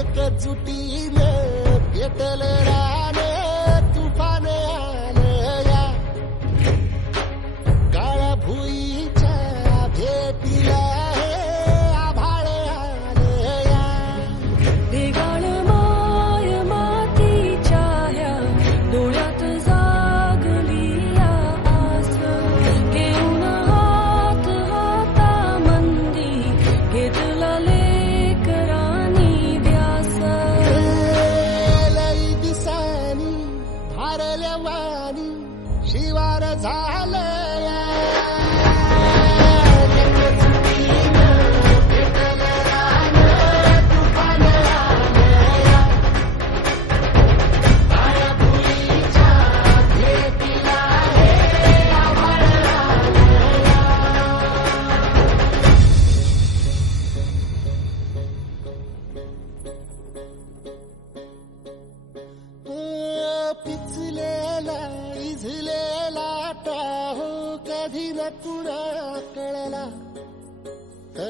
एकजुटीने पेटल रान तुफान आलया काळ्या भुईच्या भेटीला हे आभाळ आलया वेगाळ माय मातीच्या ह्या डोळ्यात जागली वाणी शिवार झालं. पिचलेला इझलेला टाहो कधी न कुणा कळला.